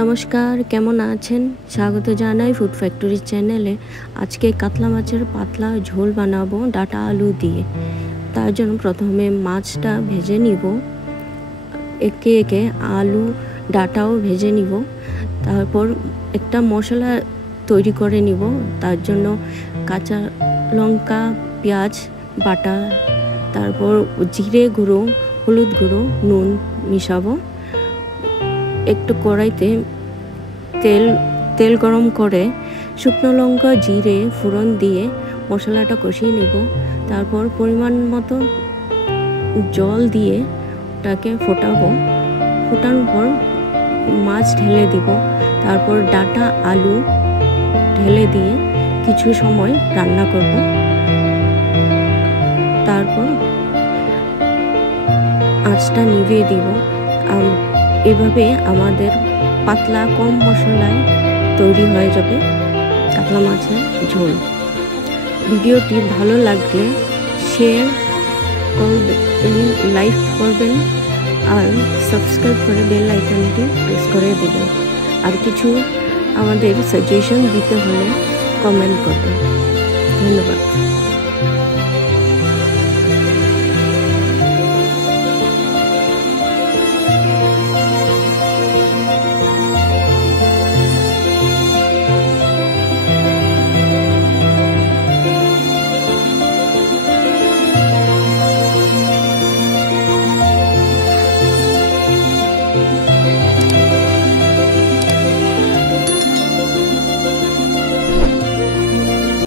নমস্কার, কেমন আছেন? স্বাগত জানাই ফুড ফ্যাক্টরি চ্যানেলে। আজকে কাতলা মাছের পাতলা ঝোল বানাবো ডাঁটা আলু দিয়ে। তার জন্য প্রথমে মাছটা ভেজে নিব, একে একে আলু ডাঁটাও ভেজে নিব। তারপর একটা মশলা তৈরি করে নিব। তার জন্য কাঁচা লঙ্কা, পেঁয়াজ বাটা, তারপর জিরে গুঁড়ো, হলুদ গুঁড়ো, নুন মিশাবো। একটু কড়াইতে তেল গরম করে শুকনো লঙ্কা, জিরে ফোড়ন দিয়ে মশলাটা কষিয়ে নেব। তারপর পরিমাণ মতো জল দিয়ে ওটাকে ফোটাবো। ফোটানোর পর মাছ ঢেলে দিব। তারপর ডাঁটা আলু ঢেলে দিয়ে কিছু সময় রান্না করব। তারপর আঁচটা নিভিয়ে দিব। এভাবে আমাদের পাতলা কম মশলায় তৈরি হয়ে যাবে কাতলা মাছের ঝোল। ভিডিওটি ভালো লাগলে শেয়ার করবেন, লাইক করবেন আর সাবস্ক্রাইব করে বেল আইকনটি প্রেস করে দেবেন। আর কিছু আমাদের সাজেশন দিতে হলে কমেন্ট করবেন। ধন্যবাদ।